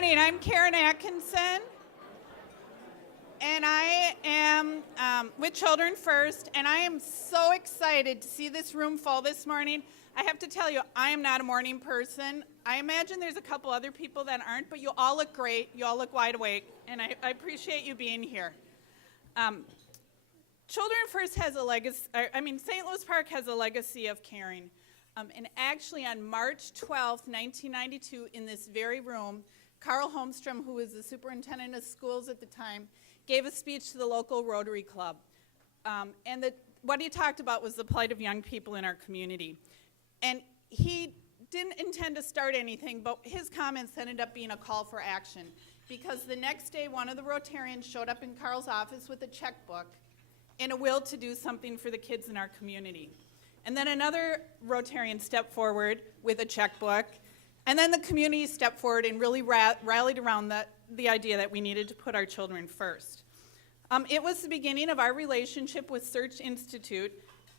morning. I'm Karen Atkinson, and I am with Children First, and I am so excited to see this room full this morning. I have to tell you, I am not a morning person. I imagine there's a couple other people that aren't, but you all look great. You all look wide awake, and I appreciate you being here. Children First has a legacy, St. Louis Park has a legacy of caring. And actually on March 12th, 1992, in this very room, Carl Holmstrom, who was the superintendent of schools at the time, gave a speech to the local Rotary Club. What he talked about was the plight of young people in our community. And he didn't intend to start anything, but his comments ended up being a call for action. Because the next day, one of the Rotarians showed up in Carl's office with a checkbook and a will to do something for the kids in our community. And then another Rotarian stepped forward with a checkbook, and then the community stepped forward and really rallied around the idea that we needed to put our children first. It was the beginning of our relationship with Search Institute.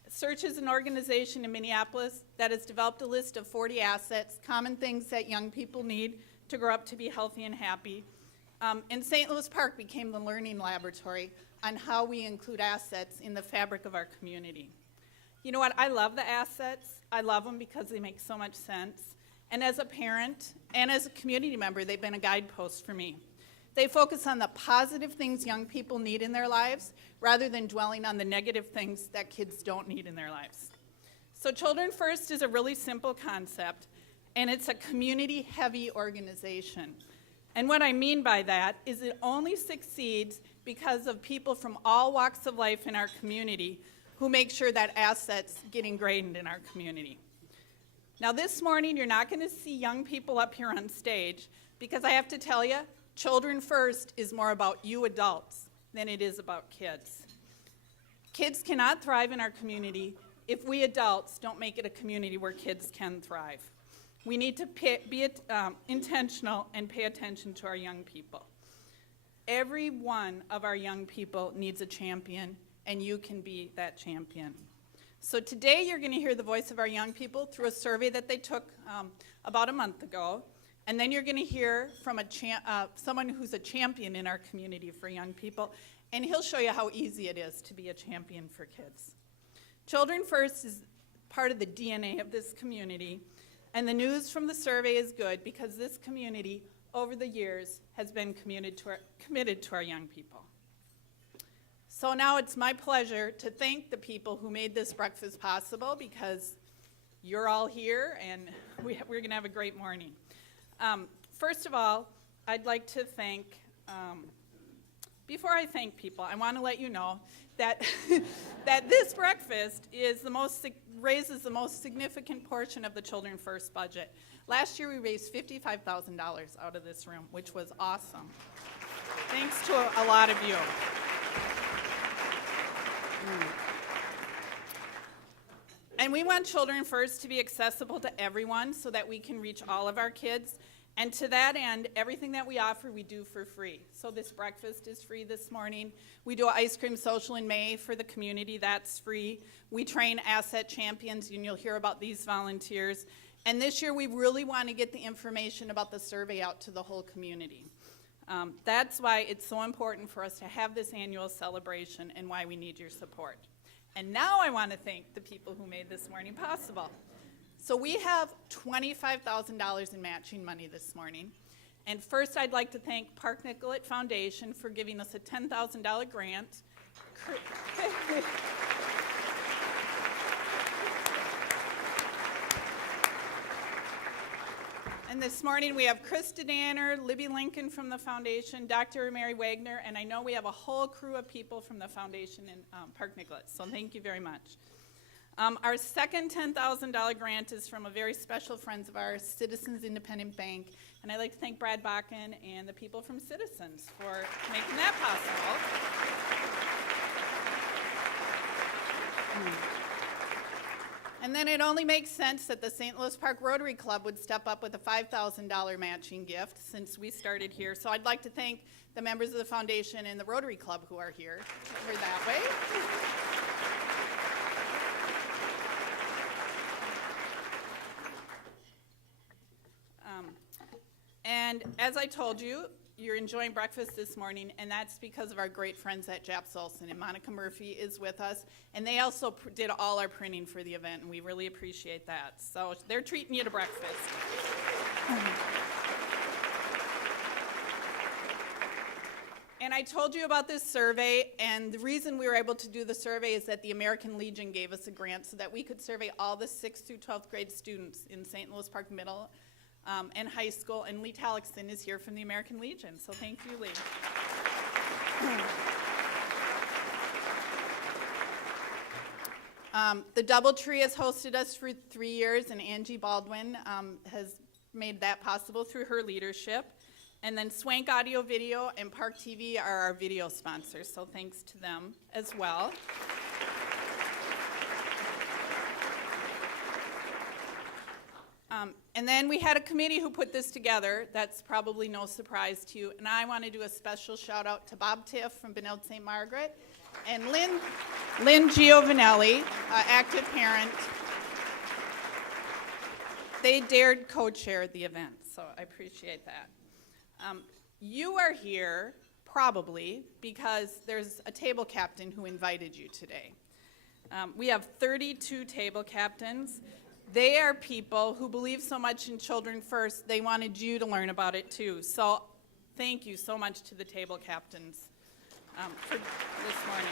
Search is an organization in Minneapolis that has developed a list of 40 assets, common things that young people need to grow up to be healthy and happy. And St. Louis Park became the learning laboratory on how we include assets in the fabric of our community. You know what? I love the assets. I love them because they make so much sense. And as a parent and as a community member, they've been a guidepost for me. They focus on the positive things young people need in their lives rather than dwelling on the negative things that kids don't need in their lives. So Children First is a really simple concept, and it's a community-heavy organization. And what I mean by that is it only succeeds because of people from all walks of life in our community who make sure that assets get ingrained in our community. Now this morning, you're not going to see young people up here on stage because I have to tell you, Children First is more about you adults than it is about kids. Kids cannot thrive in our community if we adults don't make it a community where kids can thrive. We need to be intentional and pay attention to our young people. Every one of our young people needs a champion, and you can be that champion. So today you're going to hear the voice of our young people through a survey that they took about a month ago, and then you're going to hear from someone who's a champion in our community for young people, and he'll show you how easy it is to be a champion for kids. Children First is part of the DNA of this community, and the news from the survey is good because this community over the years has been committed to our young people. So now it's my pleasure to thank the people who made this breakfast possible because you're all here and we're going to have a great morning. First of all, I'd like to thank, before I thank people, I want to let you know that, that this breakfast raises the most significant portion of the Children First budget. Last year we raised $55,000 out of this room, which was awesome. Thanks to a lot of you. And we want Children First to be accessible to everyone so that we can reach all of our kids. And to that end, everything that we offer, we do for free. So this breakfast is free this morning. We do an ice cream social in May for the community. That's free. We train asset champions, and you'll hear about these volunteers. And this year, we really want to get the information about the survey out to the whole community. That's why it's so important for us to have this annual celebration and why we need your support. And now I want to thank the people who made this morning possible. So we have $25,000 in matching money this morning. And first, I'd like to thank Park Nicollet Foundation for giving us a $10,000 grant. And this morning we have Krista Danner, Libby Lincoln from the foundation, Dr. Mary Wagner, and I know we have a whole crew of people from the foundation in Park Nicollet, so thank you very much. Our second $10,000 grant is from a very special friend of ours, Citizens Independent Bank, and I'd like to thank Brad Bakken and the people from Citizens for making that possible. And then it only makes sense that the St. Louis Park Rotary Club would step up with a $5,000 matching gift since we started here. So I'd like to thank the members of the foundation and the Rotary Club who are here over that way. And as I told you, you're enjoying breakfast this morning, and that's because of our great friends at Japs Olson. And Monica Murphy is with us, and they also did all our printing for the event, and we really appreciate that. So they're treating you to breakfast. And I told you about this survey, and the reason we were able to do the survey is that the American Legion gave us a grant so that we could survey all the 6th through 12th grade students in St. Louis Park Middle and high school, and Lee Talixson is here from the American Legion, so thank you, Lee. The Doubletree has hosted us for 3 years, and Angie Baldwin has made that possible through her leadership. And then Swank Audio Video and ParkTV are our video sponsors, so thanks to them as well. And then we had a committee who put this together. That's probably no surprise to you. And I want to do a special shout out to Bob Tiff from Benilde St. Margaret and Lynn Giovanelli, active parent. They dared co-chair the event, so I appreciate that. You are here probably because there's a table captain who invited you today. We have 32 table captains. They are people who believe so much in children first, they wanted you to learn about it too. So thank you so much to the table captains for this morning.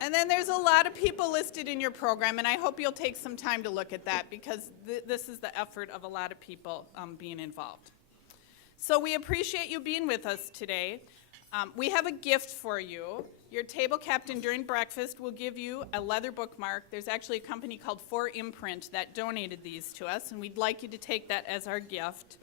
And then there's a lot of people listed in your program, and I hope you'll take some time to look at that because this is the effort of a lot of people being involved. So we appreciate you being with us today. We have a gift for you. Your table captain during breakfast will give you a leather bookmark. There's actually a company called 4Imprint that donated these to us, and we'd like you to take that as our gift.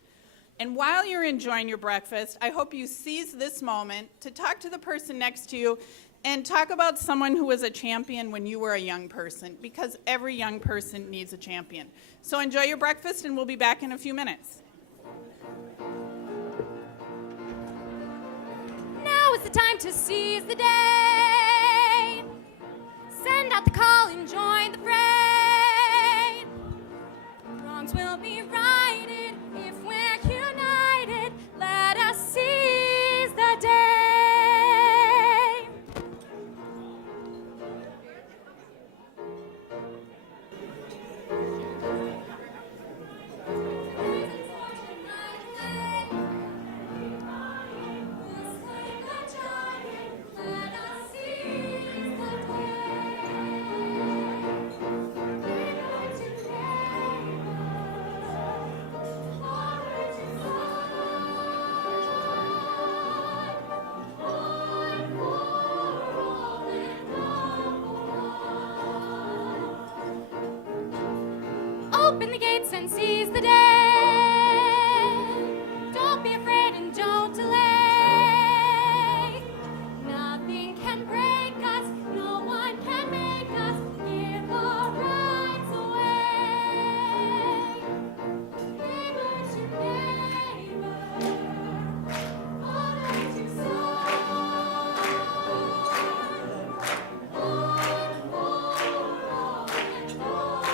And while you're enjoying your breakfast, I hope you seize this moment to talk to the person next to you and talk about someone who was a champion when you were a young person, because every young person needs a champion. So enjoy your breakfast, and we'll be back in a few minutes. Now is the time to seize the day. Send out the call and join the fray. Wrongs will be righted if we're united. Let us seize the day. Open the gates and seize the day. Don't be afraid and don't delay. Nothing can break us, no one can make us give our rights away. Neighbor to neighbor, honor to son. One for all and all for one.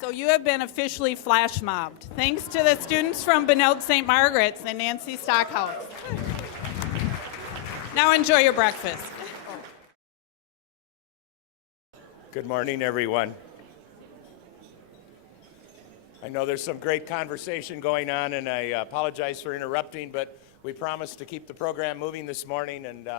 So you have been officially flash mobbed. Thanks to the students from Benilde St. Margaret's and Nancy Stockhouse. Now enjoy your breakfast. Good morning, everyone. I know there's some great conversation going on, and I apologize for interrupting, but we promised to keep the program moving this morning, and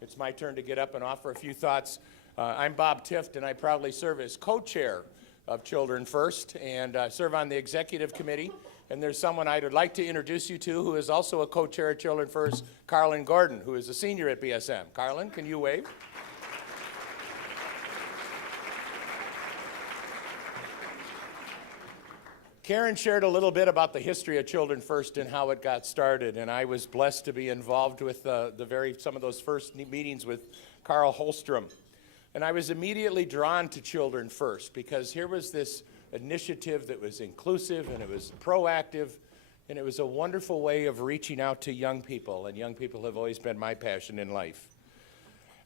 it's my turn to get up and offer a few thoughts. I'm Bob Tifton, and I proudly serve as co-chair of Children First and serve on the executive committee. And there's someone I would like to introduce you to who is also a co-chair of Children First, Carlin Gordon, who is a senior at BSM. Carlin, can you wave? Karen shared a little bit about the history of Children First and how it got started, and I was blessed to be involved with some of those first meetings with Carl Holstrom. And I was immediately drawn to Children First because here was this initiative that was inclusive and it was proactive and it was a wonderful way of reaching out to young people, and young people have always been my passion in life.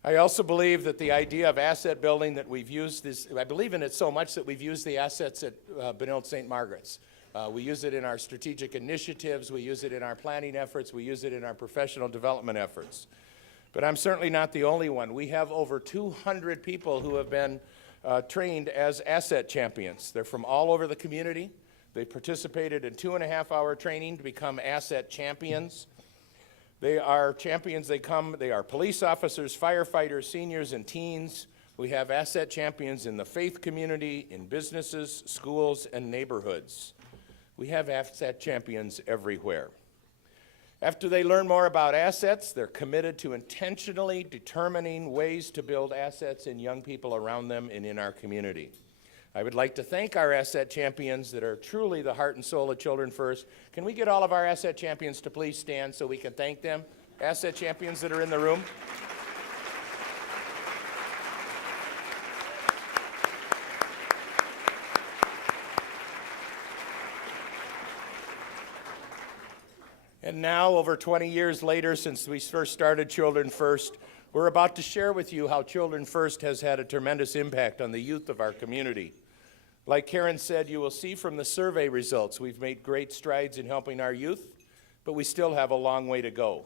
I also believe that the idea of asset building that we've used is, I believe in it so much that we've used the assets at Benilde St. Margaret's. We use it in our strategic initiatives, we use it in our planning efforts, we use it in our professional development efforts. But I'm certainly not the only one. We have over 200 people who have been trained as asset champions. They're from all over the community. They participated in 2.5-hour training to become asset champions. They are champions, they are police officers, firefighters, seniors, and teens. We have asset champions in the faith community, in businesses, schools, and neighborhoods. We have asset champions everywhere. After they learn more about assets, they're committed to intentionally determining ways to build assets in young people around them and in our community. I would like to thank our asset champions that are truly the heart and soul of Children First. Can we get all of our asset champions to please stand so we can thank them? Asset champions that are in the room. And now, over 20 years later, since we first started Children First, we're about to share with you how Children First has had a tremendous impact on the youth of our community. Like Karen said, you will see from the survey results, we've made great strides in helping our youth, but we still have a long way to go.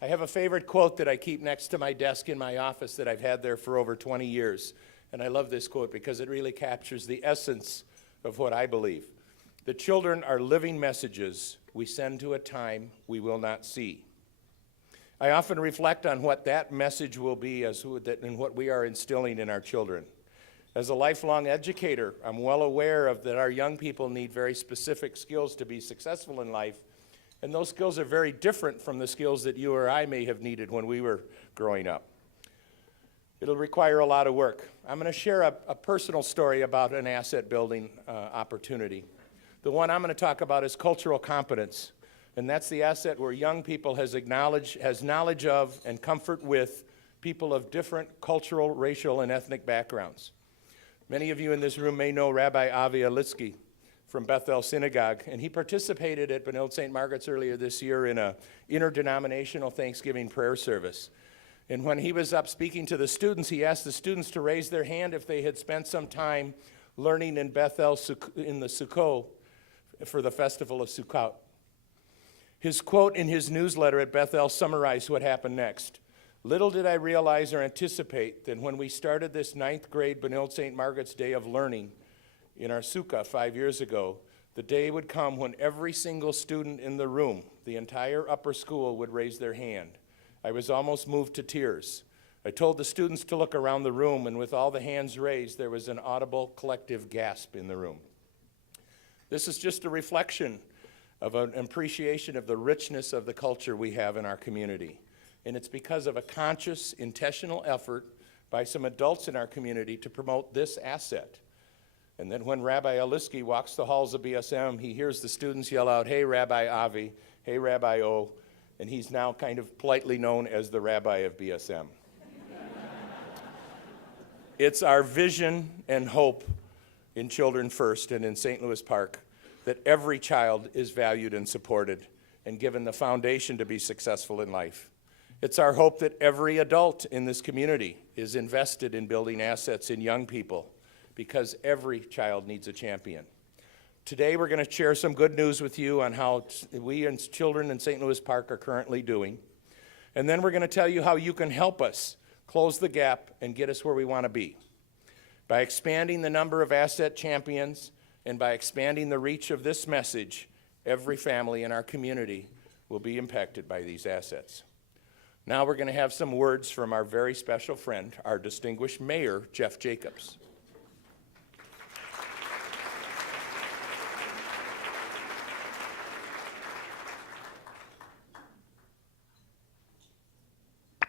I have a favorite quote that I keep next to my desk in my office that I've had there for over 20 years. And I love this quote because it really captures the essence of what I believe. The children are living messages we send to a time we will not see. I often reflect on what that message will be and what we are instilling in our children. As a lifelong educator, I'm well aware that our young people need very specific skills to be successful in life, and those skills are very different from the skills that you or I may have needed when we were growing up. It'll require a lot of work. I'm going to share a personal story about an asset building opportunity. The one I'm going to talk about is cultural competence, and that's the asset where young people has knowledge of and comfort with people of different cultural, racial, and ethnic backgrounds. Many of you in this room may know Rabbi Avi Alitsky from Bethel Synagogue, and he participated at Benilde St. Margaret's earlier this year in an interdenominational Thanksgiving prayer service. And when he was up speaking to the students, he asked the students to raise their hand if they had spent some time learning in Bethel in the Sukkot for the festival of Sukkot. His quote in his newsletter at Bethel summarized what happened next. Little did I realize or anticipate that when we started this 9th grade Benilde St. Margaret's Day of Learning in our sukkah 5 years ago, the day would come when every single student in the room, the entire upper school, would raise their hand. I was almost moved to tears. I told the students to look around the room, and with all the hands raised, there was an audible collective gasp in the room. This is just a reflection of an appreciation of the richness of the culture we have in our community. And it's because of a conscious, intentional effort by some adults in our community to promote this asset. And then when Rabbi Alitsky walks the halls of BSM, he hears the students yell out, "Hey, Rabbi Avi, hey, Rabbi O," and he's now kind of politely known as the Rabbi of BSM. It's our vision and hope in Children First and in St. Louis Park that every child is valued and supported and given the foundation to be successful in life. It's our hope that every adult in this community is invested in building assets in young people because every child needs a champion. Today we're going to share some good news with you on how we and children in St. Louis Park are currently doing. And then we're going to tell you how you can help us close the gap and get us where we want to be. By expanding the number of asset champions and by expanding the reach of this message, every family in our community will be impacted by these assets. Now we're going to have some words from our very special friend, our distinguished mayor, Jeff Jacobs.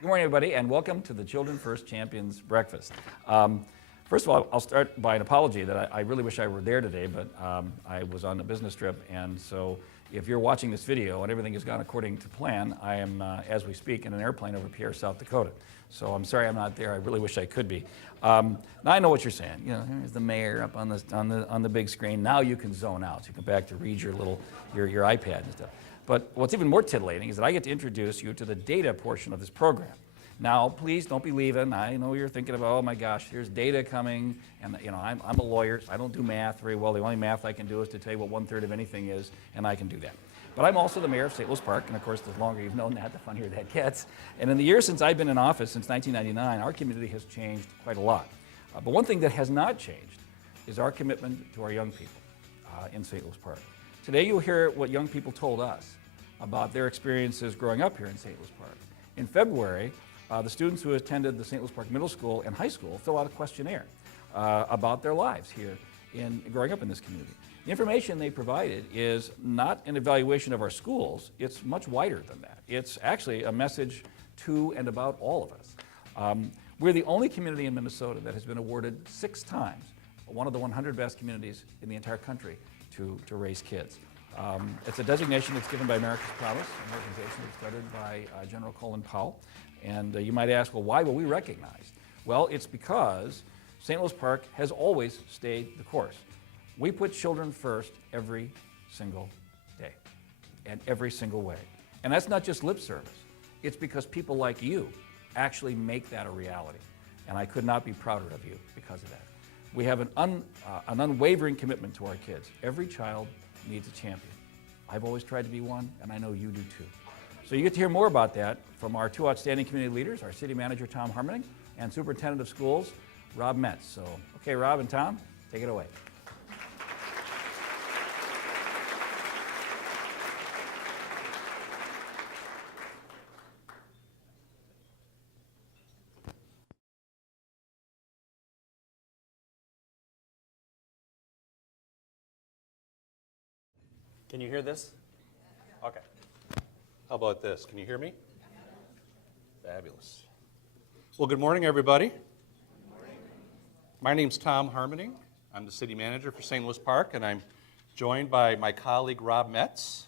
Good morning, everybody, and welcome to the Children First Champions Breakfast. First of all, I'll start by an apology that I really wish I were there today, but I was on a business trip, and so if you're watching this video and everything has gone according to plan, I am, as we speak, in an airplane over Pierre, South Dakota. So I'm sorry I'm not there. I really wish I could be. Now I know what you're saying. You know, here's the mayor up on the big screen. Now you can zone out. So you can go back to read your iPad and stuff. But what's even more titillating is that I get to introduce you to the data portion of this program. Now, please don't be leaving. I know you're thinking about, oh my gosh, here's data coming, and you know, I'm a lawyer, so I don't do math very well. The only math I can do is to tell you what 1/3 of anything is, and I can do that. But I'm also the mayor of St. Louis Park, and of course, the longer you've known that, the funnier that gets. And in the years since I've been in office, since 1999, our community has changed quite a lot. But one thing that has not changed is our commitment to our young people in St. Louis Park. Today, you'll hear what young people told us about their experiences growing up here in St. Louis Park. In February, the students who attended the St. Louis Park Middle School and High School fill out a questionnaire about their lives here in growing up in this community. The information they provided is not an evaluation of our schools, it's much wider than that. It's actually a message to and about all of us. We're the only community in Minnesota that has been awarded 6 times one of the 100 best communities in the entire country to raise kids. It's a designation that's given by America's Promise, an organization that started by General Colin Powell. And you might ask, well, why were we recognized? Well, it's because St. Louis Park has always stayed the course. We put children first every single day and every single way. And that's not just lip service. It's because people like you actually make that a reality. And I could not be prouder of you because of that. We have an unwavering commitment to our kids. Every child needs a champion. I've always tried to be one, and I know you do too. So you get to hear more about that from our 2 outstanding community leaders, our city manager, Tom Harmoning, and superintendent of schools, Rob Metz. So, okay, Rob and Tom, take it away. Can you hear this? Okay. How about this? Can you hear me? Fabulous. Well, good morning, everybody. Good morning. My name's Tom Harmoning. I'm the city manager for St. Louis Park, and I'm joined by my colleague, Rob Metz.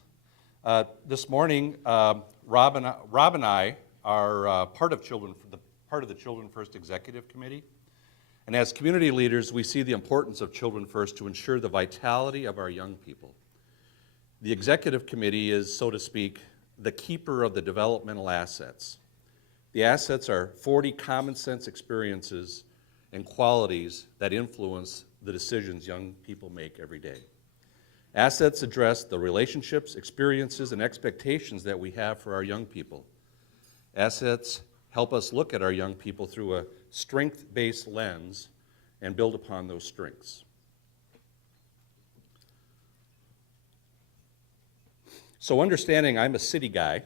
This morning, Rob and I are part of the Children First Executive Committee. And as community leaders, we see the importance of Children First to ensure the vitality of our young people. The executive committee is, so to speak, the keeper of the developmental assets. The assets are 40 common sense experiences and qualities that influence the decisions young people make every day. Assets address the relationships, experiences, and expectations that we have for our young people. Assets help us look at our young people through a strength-based lens and build upon those strengths. So understanding I'm a city guy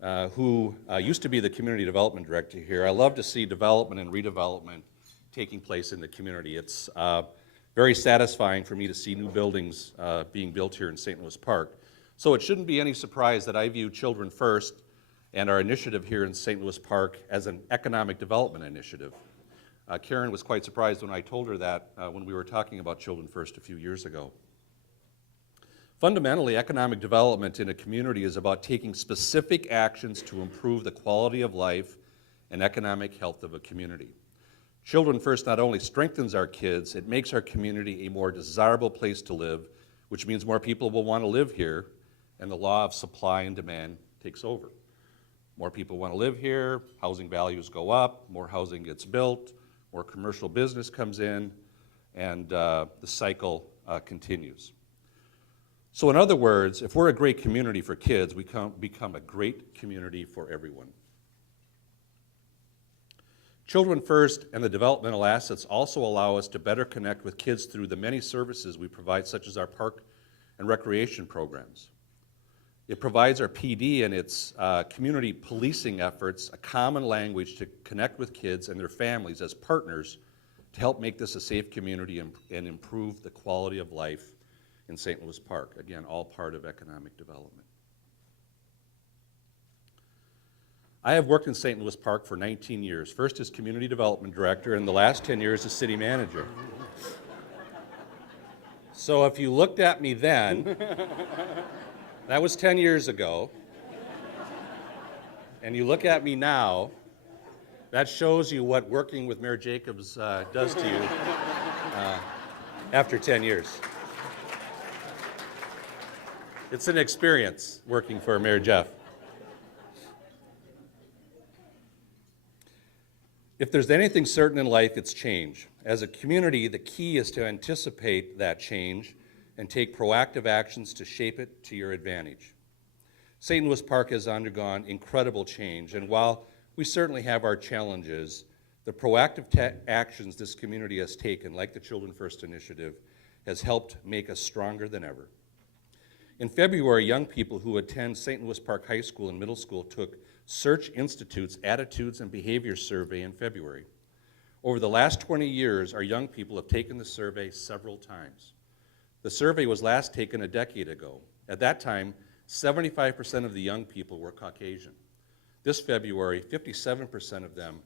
who used to be the community development director here, I love to see development and redevelopment taking place in the community. It's very satisfying for me to see new buildings being built here in St. Louis Park. So it shouldn't be any surprise that I view Children First and our initiative here in St. Louis Park as an economic development initiative. Karen was quite surprised when I told her that when we were talking about Children First a few years ago. Fundamentally, economic development in a community is about taking specific actions to improve the quality of life and economic health of a community. Children First not only strengthens our kids, it makes our community a more desirable place to live, which means more people will want to live here, and the law of supply and demand takes over. More people want to live here, housing values go up, more housing gets built, more commercial business comes in, and the cycle continues. So in other words, if we're a great community for kids, we become a great community for everyone. Children First and the developmental assets also allow us to better connect with kids through the many services we provide, such as our park and recreation programs. It provides our PD and its community policing efforts a common language to connect with kids and their families as partners to help make this a safe community and improve the quality of life in St. Louis Park. Again, all part of economic development. I have worked in St. Louis Park for 19 years, first as Community Development Director and the last 10 years as City Manager. So if you looked at me then, that was 10 years ago, and you look at me now, that shows you what working with Mayor Jacobs does to you after 10 years. It's an experience working for Mayor Jeff. If there's anything certain in life, it's change. As a community, the key is to anticipate that change and take proactive actions to shape it to your advantage. St. Louis Park has undergone incredible change, and while we certainly have our challenges, the proactive actions this community has taken, like the Children First Initiative, has helped make us stronger than ever. In February, young people who attend St. Louis Park High School and Middle School took Search Institute's Attitudes and Behavior Survey in February. Over the last 20 years, our young people have taken the survey several times. The survey was last taken a decade ago. At that time, 75% of the young people were Caucasian. This February, 57% of them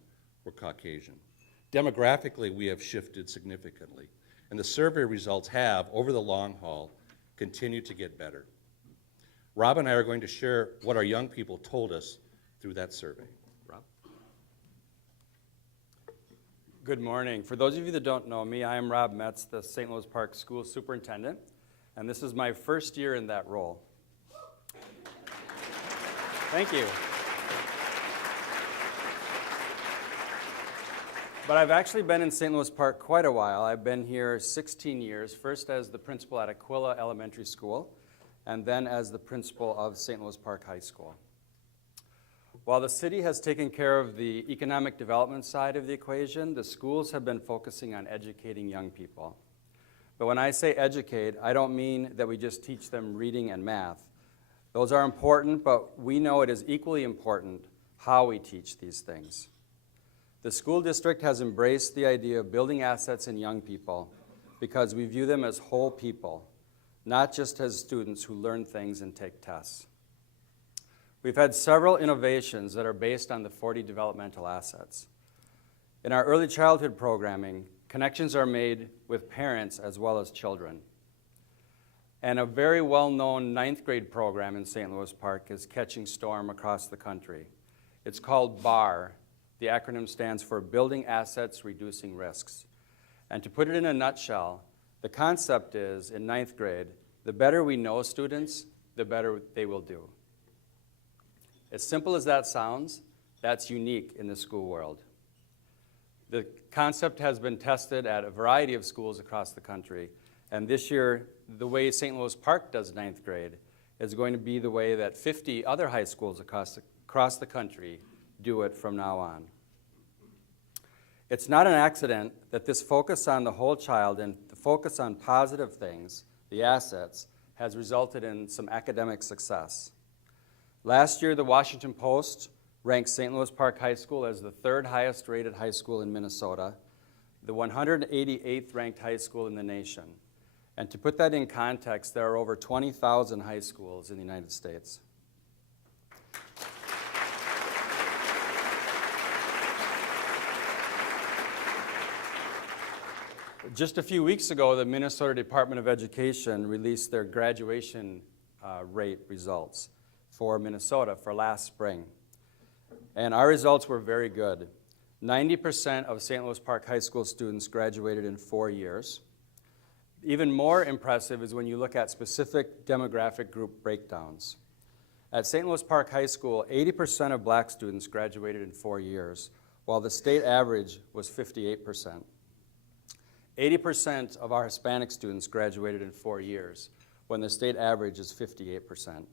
were Caucasian. Demographically, we have shifted significantly, and the survey results have, over the long haul, continued to get better. Rob and I are going to share what our young people told us through that survey. Rob? Good morning. For those of you that don't know me, I am Rob Metz, the St. Louis Park School Superintendent, and this is my first year in that role. Thank you. But I've actually been in St. Louis Park quite a while. I've been here 16 years, first as the principal at Aquila Elementary School, and then as the principal of St. Louis Park High School. While the city has taken care of the economic development side of the equation, the schools have been focusing on educating young people. But when I say educate, I don't mean that we just teach them reading and math. Those are important, but we know it is equally important how we teach these things. The school district has embraced the idea of building assets in young people because we view them as whole people, not just as students who learn things and take tests. We've had several innovations that are based on the 40 developmental assets. In our early childhood programming, connections are made with parents as well as children. And a very well-known 9th grade program in St. Louis Park is catching storm across the country. It's called BAR. The acronym stands for Building Assets, Reducing Risks. And to put it in a nutshell, the concept is, in 9th grade, the better we know students, the better they will do. As simple as that sounds, that's unique in the school world. The concept has been tested at a variety of schools across the country, and this year, the way St. Louis Park does 9th grade is going to be the way that 50 other high schools across the country do it from now on. It's not an accident that this focus on the whole child and the focus on positive things, the assets, has resulted in some academic success. Last year, the Washington Post ranked St. Louis Park High School as the 3rd highest rated high school in Minnesota, the 188th ranked high school in the nation. And to put that in context, there are over 20,000 high schools in the United States. Just a few weeks ago, the Minnesota Department of Education released their graduation rate results for Minnesota for last spring. And our results were very good. 90% of St. Louis Park High School students graduated in 4 years. Even more impressive is when you look at specific demographic group breakdowns. At St. Louis Park High School, 80% of black students graduated in 4 years, while the state average was 58%. 80% of our Hispanic students graduated in 4 years, when the state average is 58%.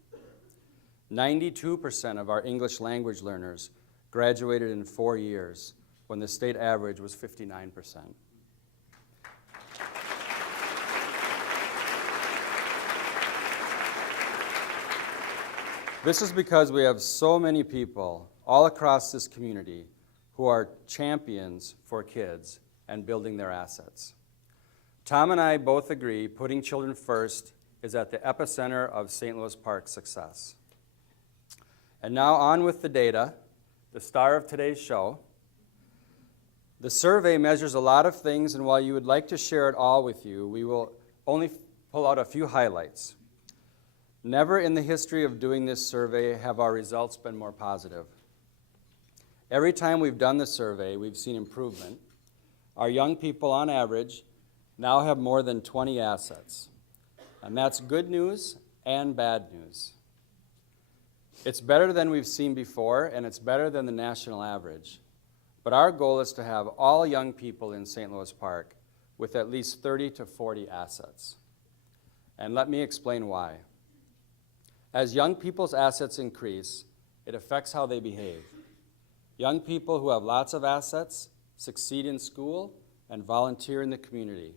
92% of our English language learners graduated in 4 years, when the state average was 59%. This is because we have so many people all across this community who are champions for kids and building their assets. Tom and I both agree putting children first is at the epicenter of St. Louis Park's success. And now on with the data. the star of today's show. The survey measures a lot of things, and while you would like to share it all with you, we will only pull out a few highlights. Never in the history of doing this survey have our results been more positive. Every time we've done the survey, we've seen improvement. Our young people, on average, now have more than 20 assets. And that's good news and bad news. It's better than we've seen before, and it's better than the national average. But our goal is to have all young people in St. Louis Park with at least 30 to 40 assets. And let me explain why. As young people's assets increase, it affects how they behave. Young people who have lots of assets succeed in school and volunteer in the community.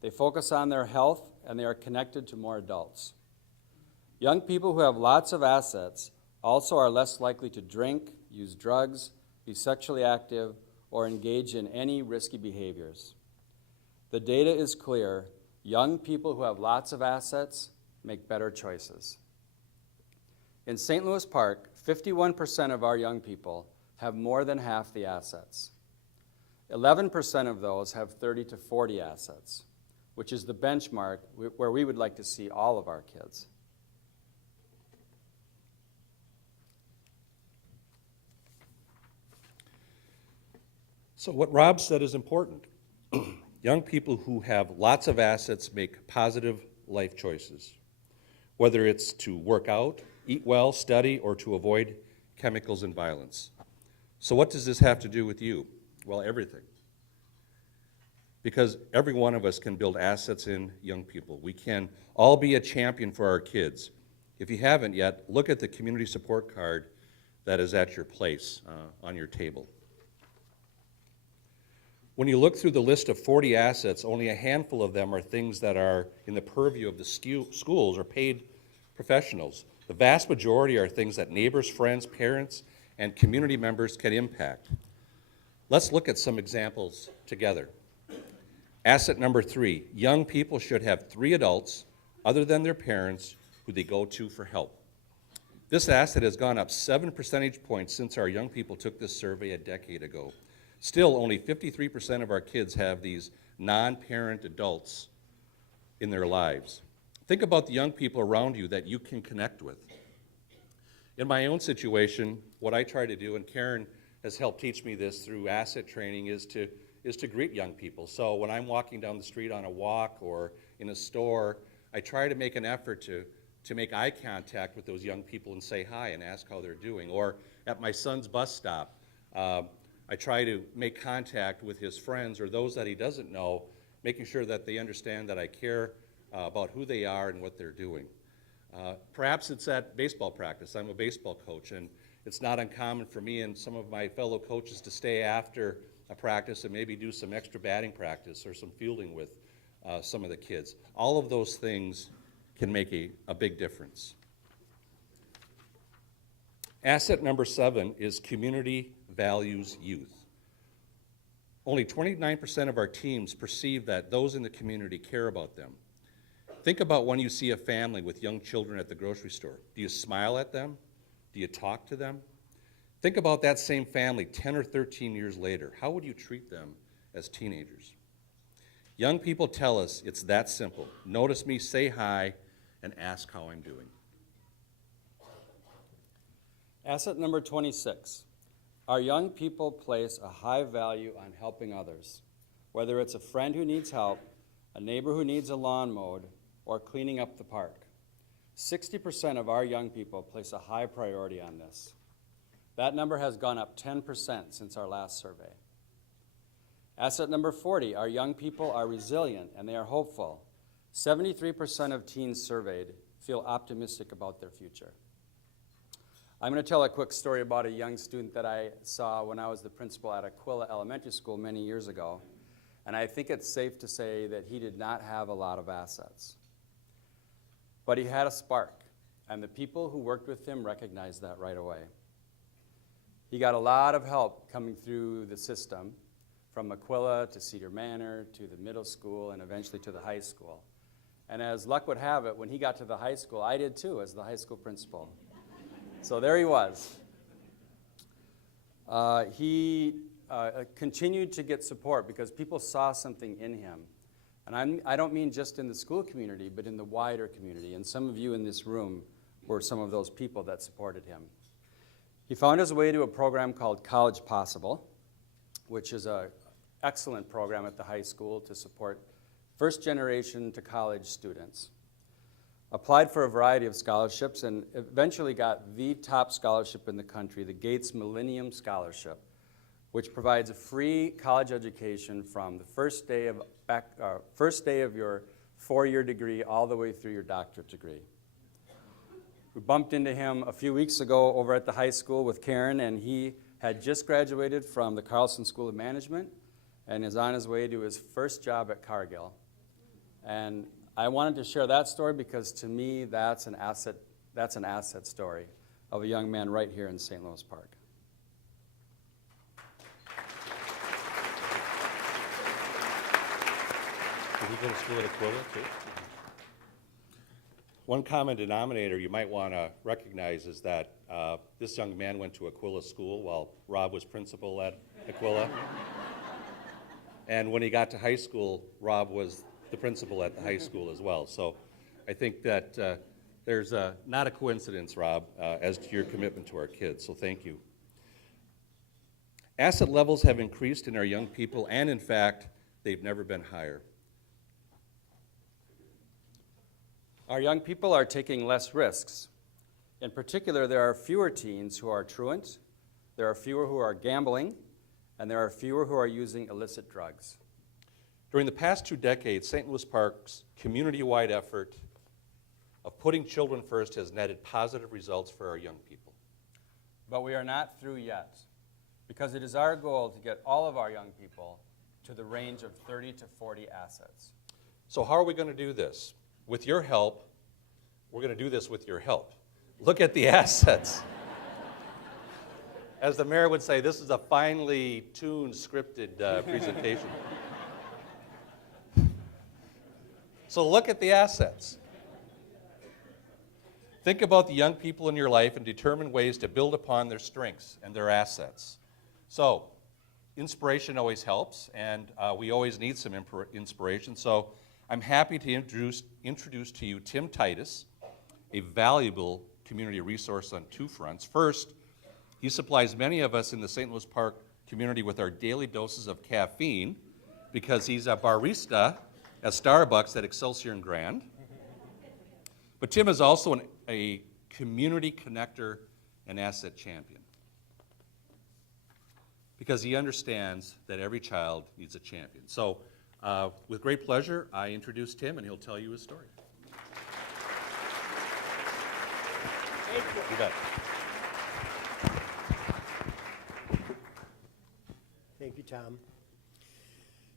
They focus on their health, and they are connected to more adults. Young people who have lots of assets also are less likely to drink, use drugs, be sexually active, or engage in any risky behaviors. The data is clear. Young people who have lots of assets make better choices. In St. Louis Park, 51% of our young people have more than half the assets. 11% of those have 30 to 40 assets, which is the benchmark where we would like to see all of our kids. So what Rob said is important. Young people who have lots of assets make positive life choices, whether it's to work out, eat well, study, or to avoid chemicals and violence. So what does this have to do with you? Well, everything. Because every one of us can build assets in young people. We can all be a champion for our kids. If you haven't yet, look at the community support card that is at your place on your table. When you look through the list of 40 assets, only a handful of them are things that are in the purview of the schools or paid professionals. The vast majority are things that neighbors, friends, parents, and community members can impact. Let's look at some examples together. Asset number 3, young people should have 3 adults other than their parents who they go to for help. This asset has gone up 7 percentage points since our young people took this survey a decade ago. Still, only 53% of our kids have these non-parent adults in their lives. Think about the young people around you that you can connect with. In my own situation, what I try to do, and Karen has helped teach me this through asset training, is to greet young people. So when I'm walking down the street on a walk or in a store, I try to make an effort to make eye contact with those young people and say hi and ask how they're doing. Or at my son's bus stop, I try to make contact with his friends or those that he doesn't know, making sure that they understand that I care about who they are and what they're doing. Perhaps it's at baseball practice. I'm a baseball coach, and it's not uncommon for me and some of my fellow coaches to stay after a practice and maybe do some extra batting practice or some fielding with some of the kids. All of those things can make a big difference. Asset number 7 is community values youth. Only 29% of our teams perceive that those in the community care about them. Think about when you see a family with young children at the grocery store. Do you smile at them? Do you talk to them? Think about that same family 10 or 13 years later. How would you treat them as teenagers? Young people tell us it's that simple. Notice me, say hi, and ask how I'm doing. Asset number 26. Our young people place a high value on helping others, whether it's a friend who needs help, a neighbor who needs a lawn mowed, or cleaning up the park. 60% of our young people place a high priority on this. That number has gone up 10% since our last survey. Asset number 40, our young people are resilient and they are hopeful. 73% of teens surveyed feel optimistic about their future. I'm going to tell a quick story about a young student that I saw when I was the principal at Aquila Elementary School many years ago, and I think it's safe to say that he did not have a lot of assets. But he had a spark, and the people who worked with him recognized that right away. He got a lot of help coming through the system, from Aquila to Cedar Manor to the middle school and eventually to the high school. And as luck would have it, when he got to the high school, I did too as the high school principal. So there he was. He continued to get support because people saw something in him. And I don't mean just in the school community, but in the wider community. And some of you in this room were some of those people that supported him. He found his way to a program called College Possible, which is an excellent program at the high school to support first generation to college students. Applied for a variety of scholarships and eventually got the top scholarship in the country, the Gates Millennium Scholarship, which provides a free college education from the first day of your four-year degree all the way through your doctorate degree. We bumped into him a few weeks ago over at the high school with Karen, and he had just graduated from the Carlson School of Management and is on his way to his first job at Cargill. And I wanted to share that story because to me that's an asset story of a young man right here in St. Louis Park. Did he go to school at Aquila too? One common denominator you might want to recognize is that this young man went to Aquila School while Rob was principal at Aquila. And when he got to high school, Rob was the principal at the high school as well. So I think that there's not a coincidence, Rob, as to your commitment to our kids. So thank you. Asset levels have increased in our young people, and in fact, they've never been higher. Our young people are taking less risks. In particular, there are fewer teens who are truant, there are fewer who are gambling, and there are fewer who are using illicit drugs. During the past 2 decades, St. Louis Park's community-wide effort of putting children first has netted positive results for our young people. But we are not through yet, because it is our goal to get all of our young people to the range of 30 to 40 assets. So how are we going to do this? With your help, we're going to do this with your help. Look at the assets. As the mayor would say, this is a finely tuned, scripted presentation. So look at the assets. Think about the young people in your life and determine ways to build upon their strengths and their assets. So, inspiration always helps, and we always need some inspiration. So, I'm happy to introduce to you Tim Titus, a valuable community resource on 2 fronts. First, he supplies many of us in the St. Louis Park community with our daily doses of caffeine because he's a barista at Starbucks at Excelsior and Grand. But Tim is also a community connector and asset champion because he understands that every child needs a champion. So, with great pleasure, I introduce Tim, and he'll tell you his story. Thank you. You bet. Thank you, Tom.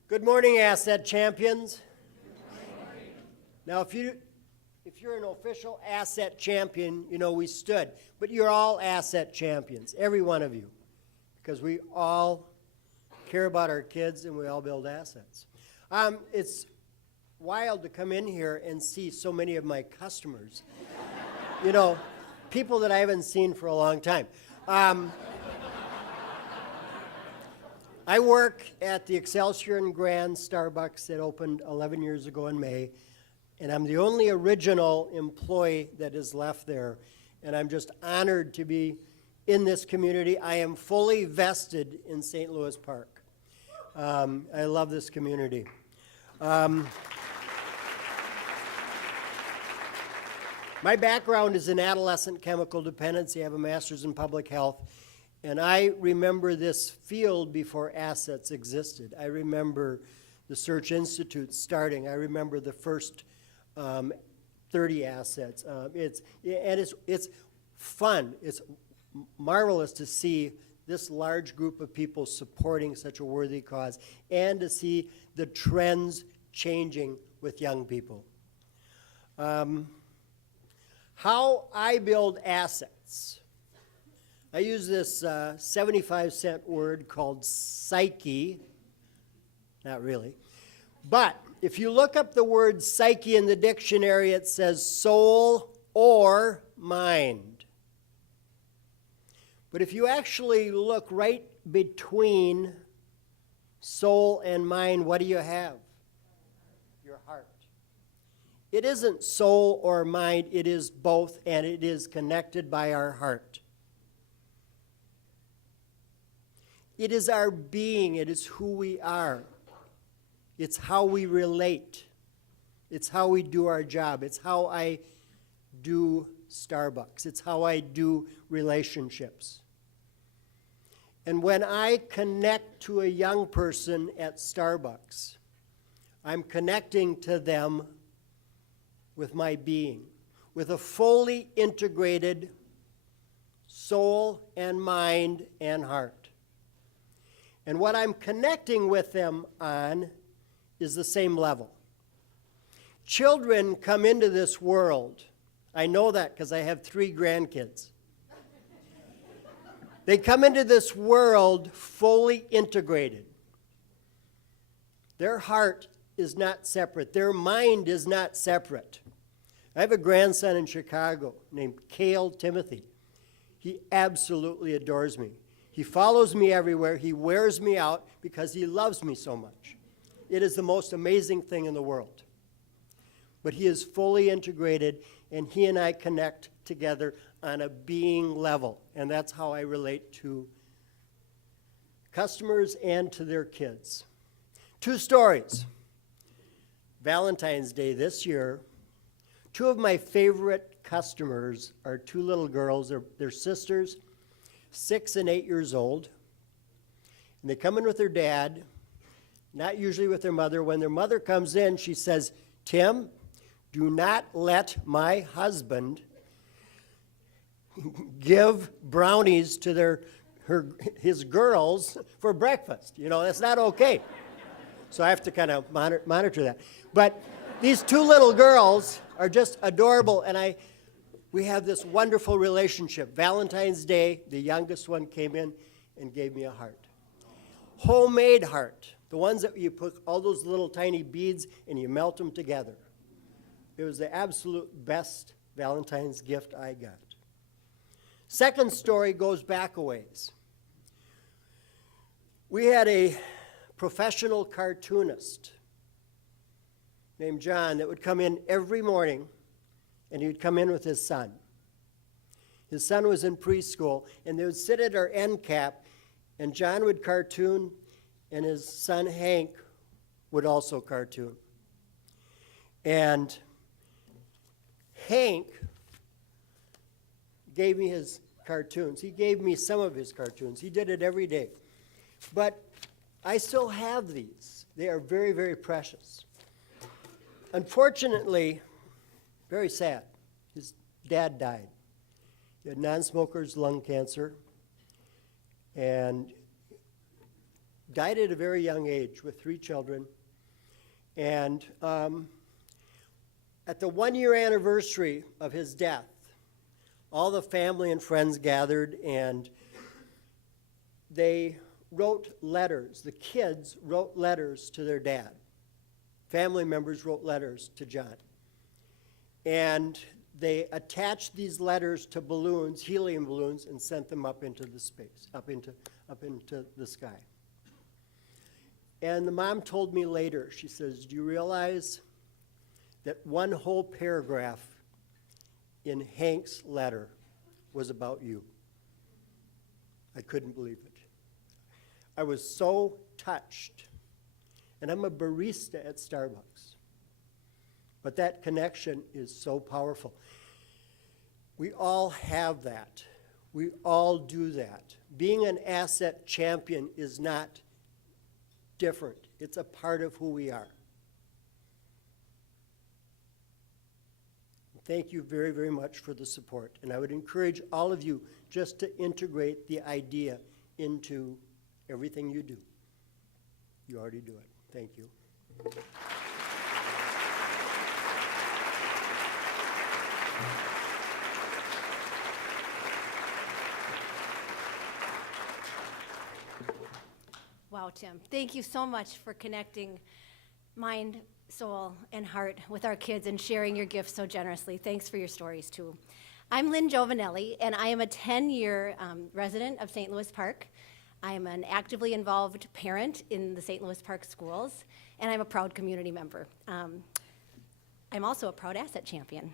Good morning, asset champions. Now, if you're an official asset champion, you know we stood. But you're all asset champions, every one of you, because we all care about our kids and we all build assets. It's wild to come in here and see so many of my customers. You know, people that I haven't seen for a long time. I work at the Excelsior and Grand Starbucks that opened 11 years ago in May, and I'm the only original employee that is left there, and I'm just honored to be in this community. I am fully vested in St. Louis Park. I love this community. My background is in adolescent chemical dependency. I have a master's in public health, and I remember this field before assets existed. I remember the Search Institute starting. I remember the first 30 assets. It's fun. It's marvelous to see this large group of people supporting such a worthy cause and to see the trends changing with young people. How I build assets. I use this 75-cent word called psyche. Not really. But if you look up the word psyche in the dictionary, it says soul or mind. But if you actually look right between soul and mind, what do you have? Your heart. It isn't soul or mind, it is both, and it is connected by our heart. It is our being, it is who we are. It's how we relate. It's how we do our job. It's how I do Starbucks. It's how I do relationships. And when I connect to a young person at Starbucks, I'm connecting to them with my being, with a fully integrated soul and mind and heart. And what I'm connecting with them on is the same level. Children come into this world. I know that because I have 3 grandkids. They come into this world fully integrated. Their heart is not separate. Their mind is not separate. I have a grandson in Chicago named Cale Timothy. He absolutely adores me. He follows me everywhere. He wears me out because he loves me so much. It is the most amazing thing in the world. But he is fully integrated, and he and I connect together on a being level. And that's how I relate to customers and to their kids. 2 stories. Valentine's Day this year, 2 of my favorite customers are 2 little girls. They're sisters, 6 and 8 years old. And they come in with their dad, not usually with their mother. When their mother comes in, she says, "Tim, do not let my husband give brownies to his girls for breakfast. You know, that's not okay." So I have to kind of monitor that. But these 2 little girls are just adorable, and we have this wonderful relationship. Valentine's Day, the youngest one came in and gave me a heart. Homemade heart, the ones that you put all those little tiny beads and you melt them together. It was the absolute best Valentine's gift I got. Second story goes back a ways. We had a professional cartoonist named John that would come in every morning, and he would come in with his son. His son was in preschool, and they would sit at our end cap, and John would cartoon, and his son Hank would also cartoon. And Hank gave me his cartoons. He gave me some of his cartoons. He did it every day. But I still have these. They are very, very precious. Unfortunately, very sad, his dad died. He had non-smoker's lung cancer and died at a very young age with 3 children. And at the 1-year anniversary of his death, all the family and friends gathered, and they wrote letters. The kids wrote letters to their dad. Family members wrote letters to John. And they attached these letters to balloons, helium balloons, and sent them up into the space, up into the sky. And the mom told me later, she says, "Do you realize that one whole paragraph in Hank's letter was about you?" I couldn't believe it. I was so touched. And I'm a barista at Starbucks. But that connection is so powerful. We all have that. We all do that. Being an asset champion is not different. It's a part of who we are. Thank you very, very much for the support. And I would encourage all of you just to integrate the idea into everything you do. You already do it. Thank you. Wow, Tim, thank you so much for connecting mind, soul, and heart with our kids and sharing your gifts so generously. Thanks for your stories, too. I'm Lynn Giovanelli, and I am a 10-year resident of St. Louis Park. I am an actively involved parent in the St. Louis Park schools, and I'm a proud community member. I'm also a proud asset champion.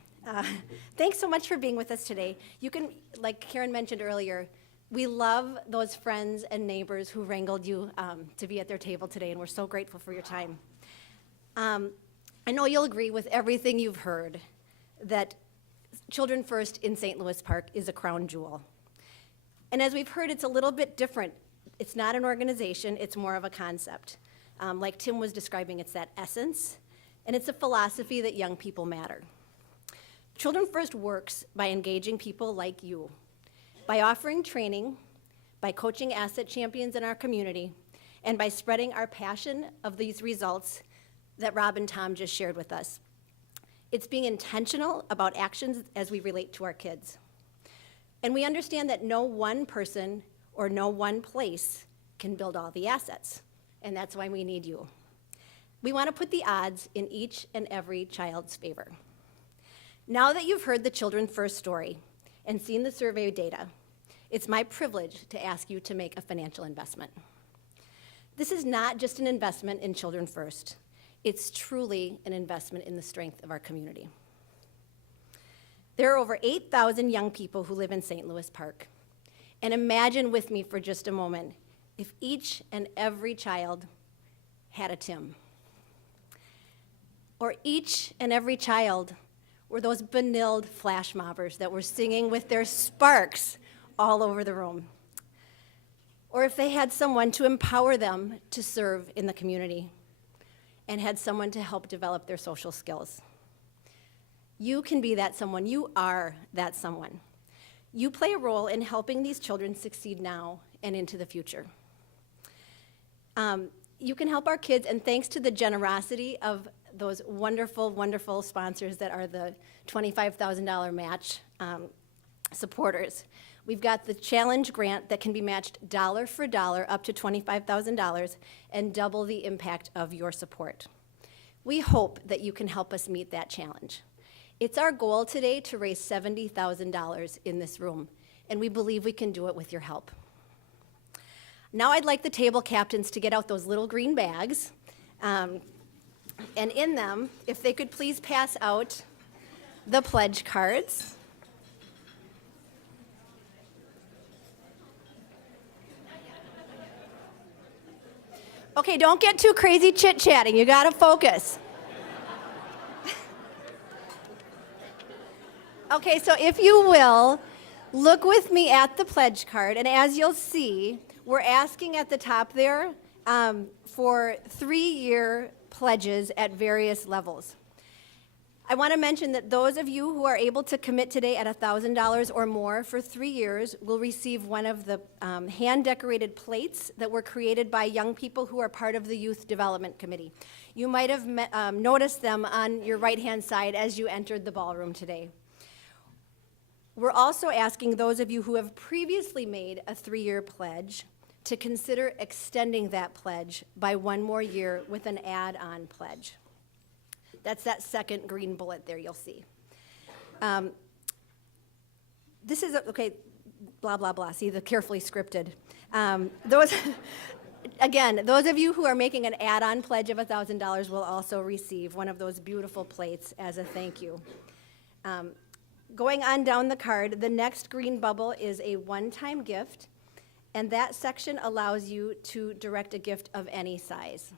Thanks so much for being with us today. You can, like Karen mentioned earlier, we love those friends and neighbors who wrangled you to be at their table today, and we're so grateful for your time. I know you'll agree with everything you've heard that Children First in St. Louis Park is a crown jewel. And as we've heard, it's a little bit different. It's not an organization, it's more of a concept. Like Tim was describing, it's that essence, and it's a philosophy that young people matter. Children First works by engaging people like you, by offering training, by coaching asset champions in our community, and by spreading our passion of these results that Rob and Tom just shared with us. It's being intentional about actions as we relate to our kids. And we understand that no one person or no one place can build all the assets, and that's why we need you. We want to put the odds in each and every child's favor. Now that you've heard the Children First story and seen the survey data, it's my privilege to ask you to make a financial investment. This is not just an investment in Children First. It's truly an investment in the strength of our community. There are over 8,000 young people who live in St. Louis Park. And imagine with me for just a moment if each and every child had a Tim. Or each and every child were those benilled flash mobbers that were singing with their sparks all over the room. Or if they had someone to empower them to serve in the community and had someone to help develop their social skills. You can be that someone. You are that someone. You play a role in helping these children succeed now and into the future. You can help our kids, and thanks to the generosity of those wonderful, wonderful sponsors that are the $25,000 match supporters. We've got the challenge grant that can be matched dollar for dollar up to $25,000 and double the impact of your support. We hope that you can help us meet that challenge. It's our goal today to raise $70,000 in this room, and we believe we can do it with your help. Now I'd like the table captains to get out those little green bags, and in them, if they could please pass out the pledge cards. Okay, don't get too crazy chit-chatting. You gotta focus. Okay, so if you will, look with me at the pledge card, and as you'll see, we're asking at the top there for 3-year pledges at various levels. I want to mention that those of you who are able to commit today at $1,000 or more for 3 years will receive one of the hand-decorated plates that were created by young people who are part of the Youth Development Committee. You might have noticed them on your right-hand side as you entered the ballroom today. We're also asking those of you who have previously made a 3-year pledge to consider extending that pledge by 1 more year with an add-on pledge. That's that second green bullet there you'll see. This is, okay, blah, blah, blah. See, the carefully scripted. Again, those of you who are making an add-on pledge of $1,000 will also receive one of those beautiful plates as a thank you. Going on down the card, the next green bubble is a one-time gift, and that section allows you to direct a gift of any size.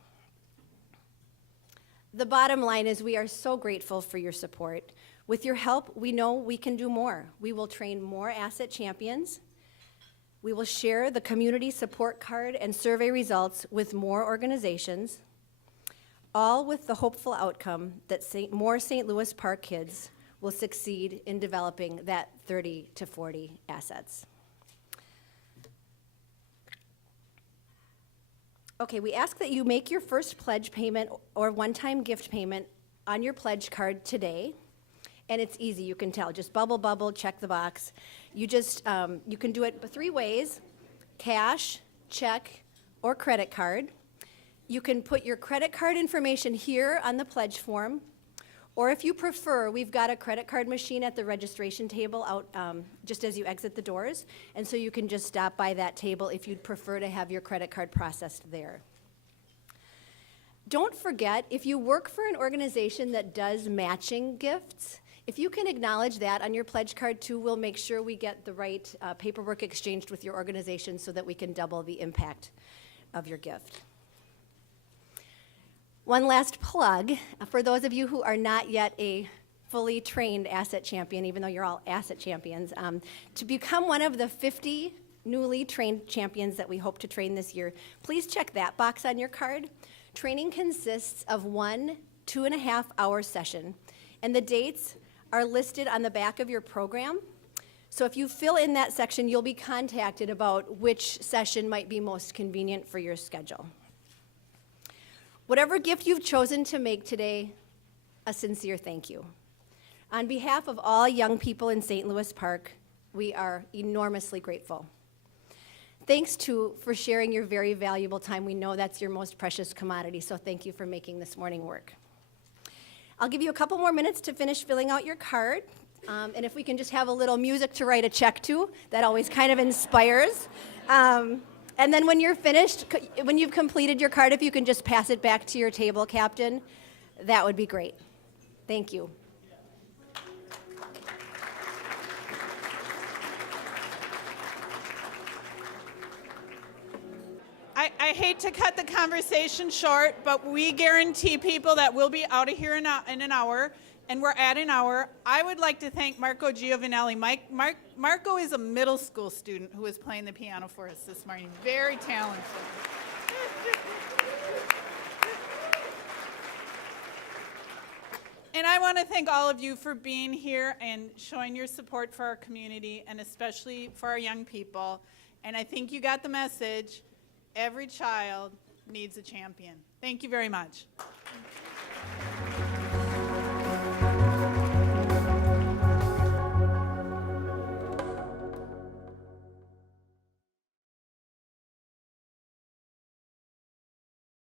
The bottom line is we are so grateful for your support. With your help, we know we can do more. We will train more asset champions. We will share the community support card and survey results with more organizations, all with the hopeful outcome that more St. Louis Park kids will succeed in developing that 30 to 40 assets. Okay, we ask that you make your first pledge payment or one-time gift payment on your pledge card today. And it's easy, you can tell. Just bubble, bubble, check the box. You just, you can do it 3 ways: cash, check, or credit card. You can put your credit card information here on the pledge form, Or if you prefer, we've got a credit card machine at the registration table out just as you exit the doors. And so you can just stop by that table if you'd prefer to have your credit card processed there. Don't forget, if you work for an organization that does matching gifts, if you can acknowledge that on your pledge card too, we'll make sure we get the right paperwork exchanged with your organization so that we can double the impact of your gift. One last plug, for those of you who are not yet a fully trained asset champion, even though you're all asset champions, to become one of the 50 newly trained champions that we hope to train this year, please check that box on your card. Training consists of 1 2.5-hour session, and the dates are listed on the back of your program. So if you fill in that section, you'll be contacted about which session might be most convenient for your schedule. Whatever gift you've chosen to make today, a sincere thank you. On behalf of all young people in St. Louis Park, we are enormously grateful. Thanks for sharing your very valuable time. We know that's your most precious commodity, so thank you for making this morning work. I'll give you a couple more minutes to finish filling out your card, and if we can just have a little music to write a check to, that always kind of inspires. And then when you're finished, when you've completed your card, if you can just pass it back to your table captain, that would be great. Thank you. I hate to cut the conversation short, but we guarantee people that we'll be out of here in an hour, and we're at an hour. I would like to thank Marco Giovanelli. Marco is a middle school student who is playing the piano for us this morning. Very talented. And I want to thank all of you for being here and showing your support for our community, and especially for our young people. And I think you got the message. Every child needs a champion. Thank you very much.